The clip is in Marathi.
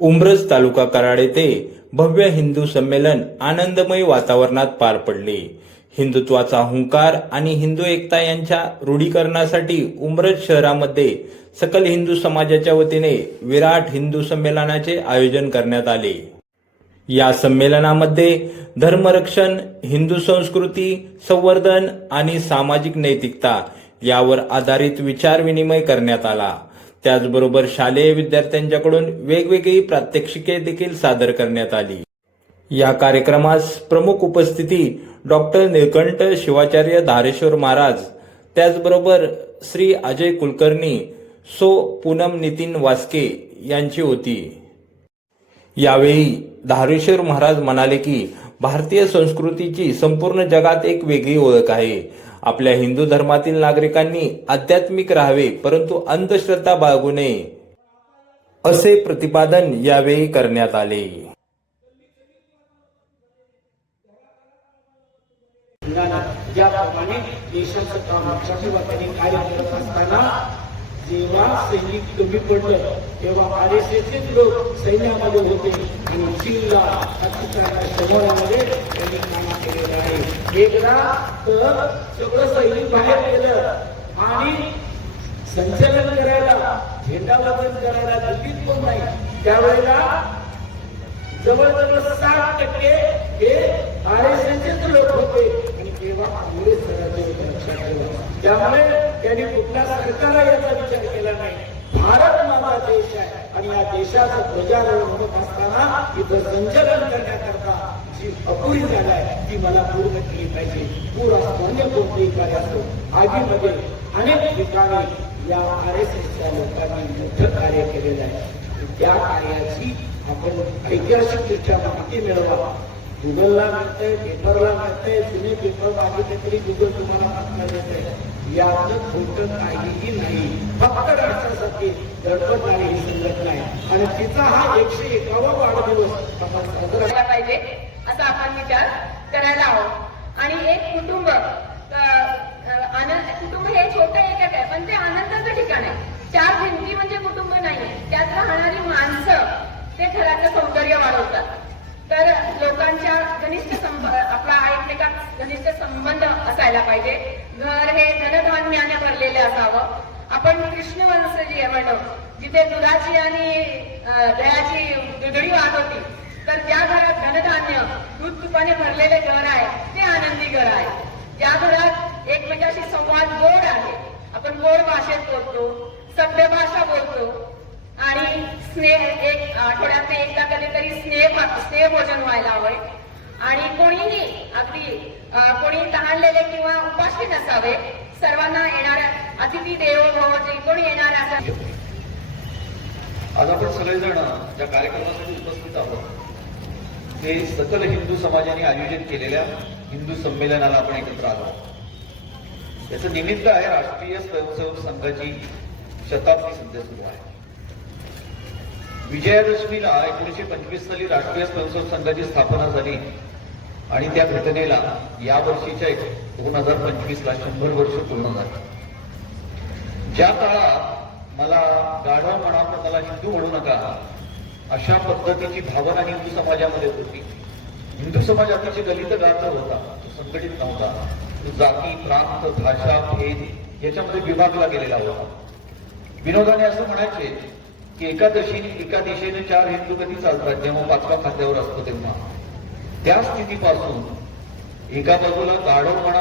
उंब्रज तालुका कराड येथे भव्य हिंदू संमेलन आनंदमय वातावरणात पार पडले. हिंदुत्वाचा हुंकार आणि हिंदू एकता यांच्या रूढीकरणासाठी उंब्रज शहरामध्ये सकल हिंदू समाजाच्या वतीने विराट हिंदू संमेलनाचे आयोजन करण्यात आले. या संमेलनामध्ये धर्मरक्षण, हिंदू संस्कृती संवर्धन आणि सामाजिक नैतिकता यावर आधारित विचार विनिमय करण्यात आला. त्याचबरोबर शालेय विद्यार्थ्यांच्याकडून वेगवेगळी प्रात्यक्षिके देखील सादर करण्यात आली. या कार्यक्रमास प्रमुख उपस्थिती डॉक्टर निळकंठ शिवाचार्य धारेश्वर महाराज, त्याचबरोबर श्री अजय कुलकर्णी, सो पूनम नितीन वास्के यांची होती. यावेळी धारेश्वर महाराज म्हणाले की भारतीय संस्कृतीची संपूर्ण जगात एक वेगळी ओळख आहे. आपल्या हिंदू धर्मातील नागरिकांनी आध्यात्मिक राहावे, परंतु अंधश्रद्धा बाळगू नये, असे प्रतिपादन यावेळी करण्यात आले. ज्याप्रमाणे देशाचं काम रक्षाच्या बाबतीने कार्य करत असताना जेव्हा सैनिक कमी पडलं तेव्हा आरएसएसचेच लोक सैन्यामध्ये होते आणि चीनला शहरामध्ये त्यांनी काम केलेलं आहे. एकदा तर सगळं सैनिक बाहेर गेलं आणि संचलन करायला, झेंडावंदन करायला दिल्लीत कोण नाही. त्यावेळेला जवळजवळ 60% हे आरएसएसचेच लोक होते आणि तेव्हा काँग्रेस सरकारचे लक्षात ठेवा. त्यामुळे त्यांनी कुठल्या सरकारला याचा विचार केला नाही. भारत माझा देश आहे आणि या देशाचं ध्वजारोहण होत असताना इथं संचलन करण्याकरता जी अपुरी जागा आहे ती मला पूर्ण केली पाहिजे. पूर असो, अन्य कोणतेही कार्य असो, आगीमध्ये अनेक ठिकाणी या आरएसएसच्या लोकांनी मोठं कार्य केलेलं आहे. त्या कार्याची आपण ऐतिहासिकदृष्ट्या माहिती मिळवा. गुगलला मिळतंय, पेपरला मिळतंय, जुने पेपर मागितले तरी गुगल तुम्हाला मागणार मिळतंय. यातलं खोटं काहीही नाही. फक्त राष्ट्रासाठी दडपणारी ही संघटना आहे आणि तिचा हा 101वा वाढदिवस आपण साजरा करायला पाहिजे असा आपण विचार करायला हवा. आणि एक कुटुंब कुटुंब हे छोटं एकच आहे, पण ते आनंदाचं ठिकाण आहे. 4 भिंती म्हणजे कुटुंब नाही, त्यात राहणारी माणसं ते घराचं सौंदर्य वाढवतात. तर लोकांच्या आपला एकमेकात घनिष्ठ संबंध असायला पाहिजे. घर हे धनधान्याने भरलेले असावं. आपण कृष्णवंशी म्हणतो, जिथे दुधाची आणि दह्याची दुधडी वाहत होती, तर ज्या घरात धनधान्य दूध तुपाने भरलेले घर आहे ते आनंदी घर आहे. ज्या घरात एकमेकाशी संवाद गोड आहे, आपण गोड भाषेत बोलतो, सभ्य भाषा बोलतो आणि स्नेह, एक आठवड्यात एकदा कधीतरी स्नेह भोजन व्हायला हवंय. आणि कोणीही अगदी कोणी तहानलेले किंवा उपाशी नसावे. सर्वांना येणाऱ्या अतिथी देवो भव, जे कोणी येणार असा. आज आपण सगळेजण ज्या कार्यक्रमासाठी उपस्थित आहोत ते सकल हिंदू समाजाने आयोजित केलेल्या हिंदू संमेलनाला आपण एकत्र आलो. याचं निमित्त आहे राष्ट्रीय स्वयंसेवक संघाची शताब्दी सध्या सुरू आहे. विजयादशमीला 1925 साली राष्ट्रीय स्वयंसेवक संघाची स्थापना झाली आणि त्या घटनेला या वर्षीच्या 2025ला 100 वर्ष पूर्ण झाली. ज्या काळात मला गाढव म्हणा पण मला हिंदू म्हणू नका अशा पद्धतीची भावना हिंदू समाजामध्ये होती. हिंदू समाज अतिशय दलित गात्र होता, तो संघटित नव्हता. तो जाती, प्रांत, भाषा, भेद याच्यामध्ये विभागला गेलेला होता. विनोदाने असं म्हणायचे की एका दिशेने 4 हिंदू कधी चालतात जेव्हा 5व्या खात्यावर असतो तेव्हा. त्या स्थितीपासून एका बाजूला गाढव म्हणा